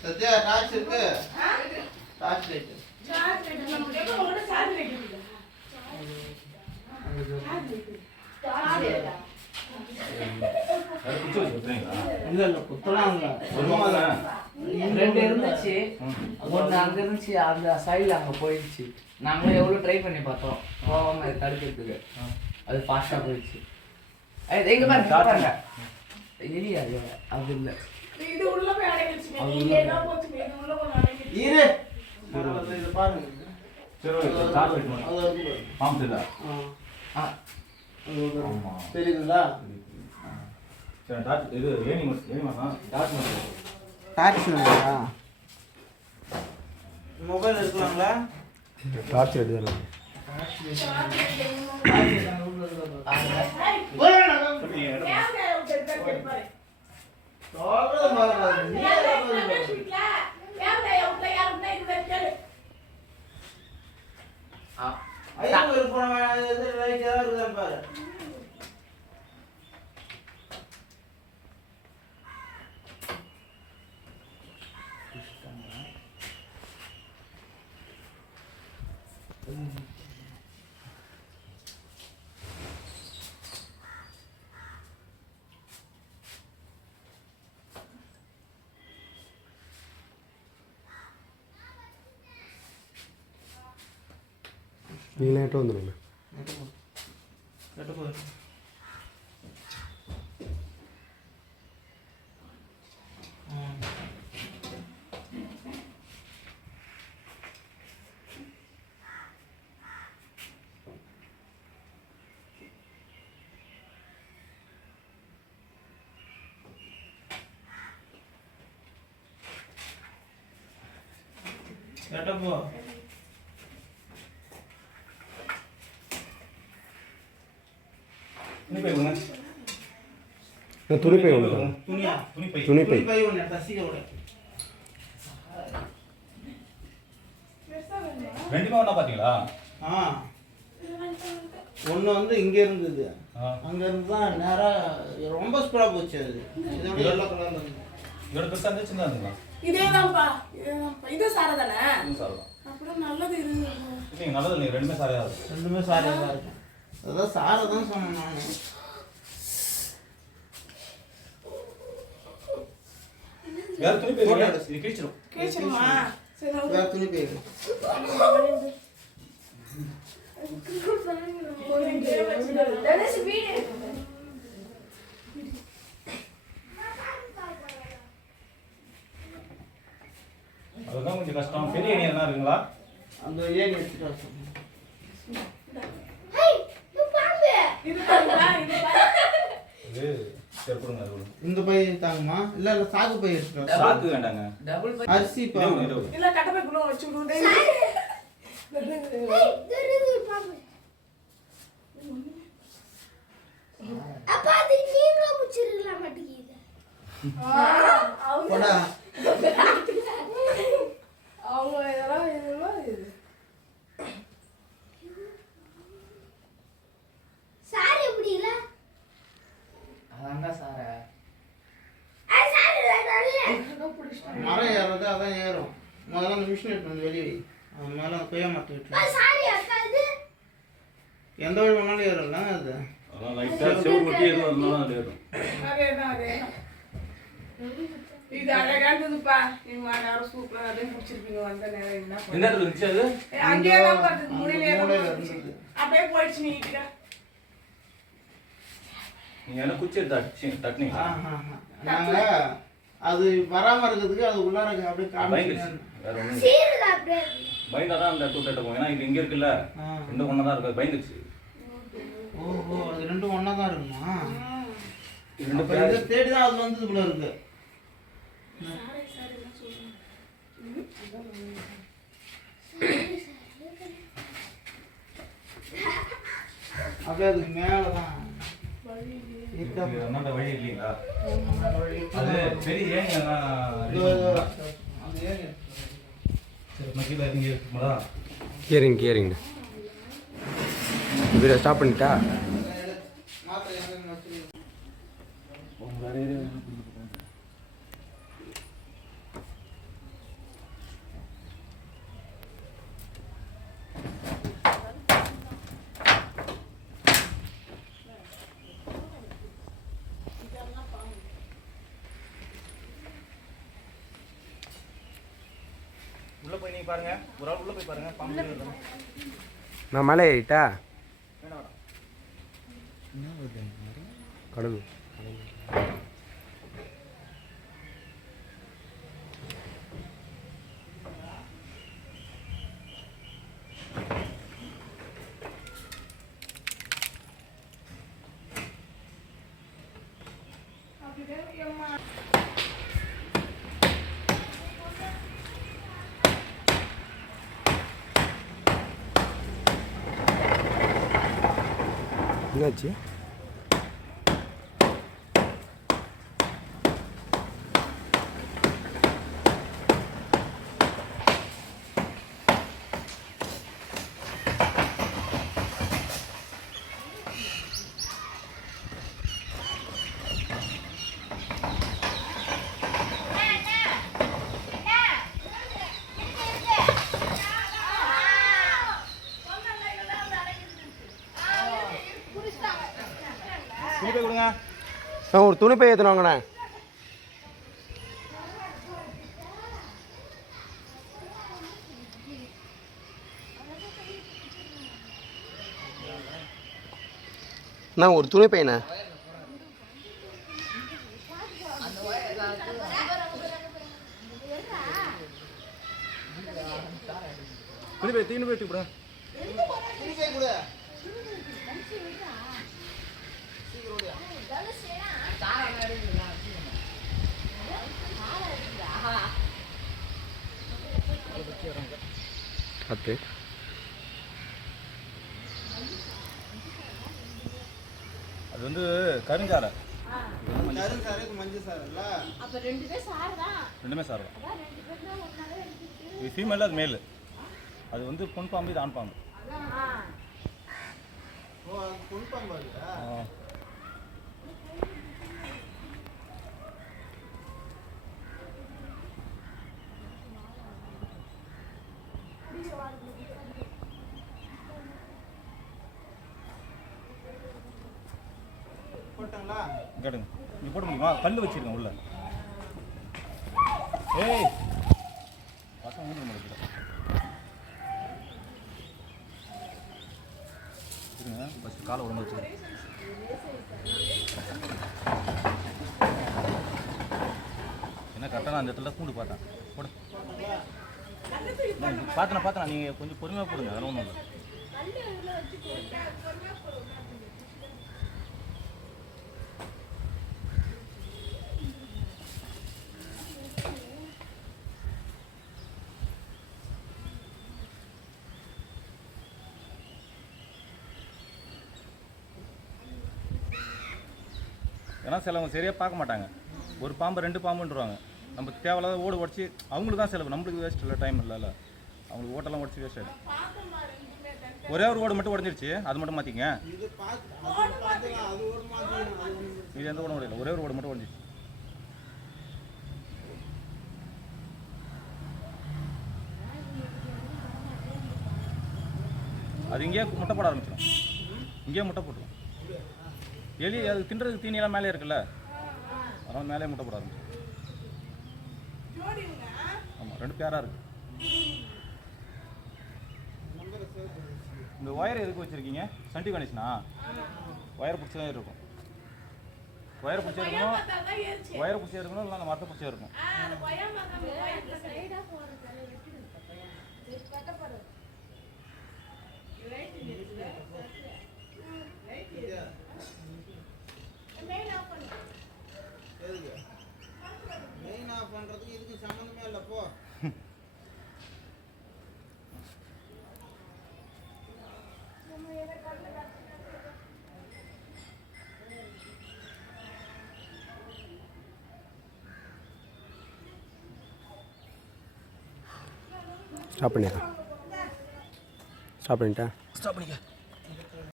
Sathya torch இருக்கு torch light இல்ல குத்தலாம் ரெண்டு இருந்துச்சு ஒன்று அங்கே இருந்துச்சு அந்த சைடில் அங்கே போயிடுச்சு நாங்களே எவ்வளோ ட்ரை பண்ணி பார்த்தோம் போகாம தடுக்கிறதுக்கு அது ஃபாஸ்ட்டாக போயிடுச்சு எங்க பாருங்க எரியாது அது இல்லை இது உள்ள போய் அடங்கிடுச்சு நீங்க என்ன போச்சு இது உள்ள போய் அடங்கிடுச்சு இரு இது பாருங்க சரி ஸ்டார்ட் பண்ணு அது பாம் தெரியல தெரியுதுங்களா சரி டாட் இது ஏனி ஏனிமா டாட் பண்ணு டார்ச் இல்லையா மொபைல் இருக்கலாங்களா டார்ச் எடுத்துடலாம் நீ நேட்டு வந்துடுங்க கேட்டப்போ துணிப்பை ஒன்று துணியா துணிப்பை துணிப்பை துணிப்பை ஒன்று தசிக்கோட ரெண்டுமே ஒண்ணா பாத்தீங்களா ஒன்று வந்து இங்கே இருந்தது அங்கே இருந்து தான் நேராக ரொம்ப ஸ்பீடாக போச்சு அது இதோட எல்லோ கலர்ல இருந்தது இதோட பெருசா இருந்துச்சு சின்னதா இருந்துங்களா இதேதான்ப்பா இது சாரை தானே இது சார் தான் அப்புறம் நல்லது இருக்கு இது நல்லது இல்லை ரெண்டுமே சாரையா இருக்கு ரெண்டுமே சாரியாக தான் இருக்கும் அதான் சாரை தான் சொன்னேன் நான் வேற துணிப்பை இது கிழிச்சிரும் கேட்கணுமா சரி வேறு துணிப்பை அதுதான் கொஞ்சம் கஷ்டம் பெரிய ஏணி எதனா இருக்குங்களா அந்த ஏணி எடுத்துட்டு வர சொல்லுங்க இது சரி கொடுங்க அது கொடுங்க இந்த பை தாங்கம்மா இல்லை இல்லை சாக்கு பை எடுத்துட்டு வர சாக்கு வேண்டாங்க டபுள் பை அரிசி பா இல்ல கட்டப்பைக்குள்ள வச்சு விடுங்க அப்பா அது நீங்க முச்சிரலாம் மாட்டீங்க போடா அவங்க இதெல்லாம் இது சாரி எப்படி இல்ல அதான் சார சாரி நல்ல மரம் ஏறது அதான் ஏறும் முதல்ல அந்த மிஷின் எடுத்து வந்து வெளியே வை அவன் மேலே கொய்யா மரத்தை விட்டு சாரி அக்கா இது எந்த வழி வேணாலும் ஏறும்ல அது அதான் லைட்டா செவுரு ஒட்டி எதுவும் அதனால அது ஏறும் அதேதான் இது அழகானதுப்பா நீங்க யாரும் சூப்பரா அதே முடிச்சிருப்பீங்க வந்த நேரம் என்ன எந்த இடத்துல இருந்துச்சு அது அங்கேயே தான் பார்த்தது மூலையிலே மூலையில தான் இருந்தது. அப்படியே போயிடுச்சு நீங்க நீங்க என்ன குச்சி எடுத்து தட்டினீங்களா நாங்கள் அது வராமல் இருக்கிறதுக்கு அது உள்ளார அப்படியே பயந்துச்சு காமிச்சு வேற ஒண்ணும் இல்லை. சீருடா அப்படியே பயந்தா தான் அந்த இடத்துல தட்டுவோம் ஏன்னா இது இங்க இருக்குல்ல ரெண்டு ஒண்ணா தான் இருக்கு பயந்துச்சு ஓஹோ அது ரெண்டும் ஒன்றா தான் இருக்குமா இது ரெண்டு அப்போ இதை தேடி தான் அது வந்தது போல இருக்கு அப்படியே அதுக்கு மேலே தான் இது அண்ணாண்ட வழி இல்லைங்களா அது பெரிய ஏணி எல்லாம் அது ஏறி சரி மக்கள் இங்கே இருக்குங்களா கேரிங்க கேரிங்க வீடியோ ஸ்டாப் பண்ணிட்டா மாத்திரை எங்கன்னு வச்சுருக்கீங்க போய் நீங்கள் பாருங்கள், ஒரு ஆள் உள்ளே போய் பாருங்கள், பாம்பு இருக்கும். நான் மலை ஏறிட்டா வேணாம் கடல் என்னாச்சு துணி போய் கொடுங்க. நான் ஒரு துணி பை ஏற்றுனாங்கண்ணே. நான் ஒரு துணி பையண்ணே. துணி போய் தீனு போய் கொடுங்க. பார்த்து அது வந்து கருஞ்சாரை. கருஞ்சாறு இது மஞ்சள் சாறுல்ல. அப்ப ரெண்டுமே சார் தான். ரெண்டுமே சார் தான். அதான் ரெண்டு பேரும் தான் ஒரு நாள் எடுத்துக்கிட்டு. இது ஃபீமேல், அது மேல். அது வந்து பொன் பாம்பு, இது ஆண் பாம்பு. ஓ அது பொன் பாம்பா இருக்கா? போட்டாங்களா? கேட்டுங்க, நீ போட முடியுமா? கல் வச்சிருக்கேன் உள்ள. ஏய் பசங்க மூணு முடியல. இருங்க, ஃபஸ்ட்டு காலை உடம்பு வச்சு. என்ன கரெக்டாக நான் அந்த இடத்துல கூண்டு பார்த்தேன். போட பார்த்தேன். நீங்கள் கொஞ்சம் பொறுமையாக போடுங்க, அதெல்லாம் ஒன்றும் இல்லை. ஏன்னா சிலவங்க சரியாக பார்க்க மாட்டாங்க. ஒரு பாம்பு 2 பாம்புன்றாங்க. நம்ம தேவையில்லாத ஓடு உடச்சி அவங்களுக்கு தான் செலவு, நம்மளுக்கு வேஸ்ட் இல்லை, டைம் இல்லைல்ல. அவங்களுக்கு ஓட்டெல்லாம் உடச்சி வேஸ்ட் ஆகிடும். ஒரே ஒரு ஓடு மட்டும் உடஞ்சிருச்சு, அது மட்டும் மாற்றிங்க. இது பார்த்து அது ஒரு மாதிரி இது எந்த ஓடும் உடையல, ஒரே ஒரு ஓடு மட்டும் உடஞ்சிருச்சு. அது இங்கேயே முட்டை போட ஆரம்பிச்சிடும். இங்கேயே முட்டை போட்டுரும். எலி அது தின்றதுக்கு தீனியெல்லாம் மேலே இருக்குல்ல, அதனால் மேலே முட்டை போட ஆரம்பிச்சிடும். ஆமாம், 2 பேராக இருக்குது. இந்த ஒயர் எதுக்கு வச்சுருக்கீங்க? சண்டி கணேஷனா? ஒயர் பிடிச்சி தான் இருக்கும். ஒயர் பிடிச்சே இருக்கணும், இல்லை அந்த மரத்தை பிடிச்சே இருக்கும். மெயின் ஆஃப் பண்ணுறதுக்கு இதுக்கு சம்மந்தமே இல்லை. போ ஸ்டாப் பண்ணிடுறேன். ஸ்டாப் பண்ணிட்டா? ஸ்டாப் பண்ணிக்க.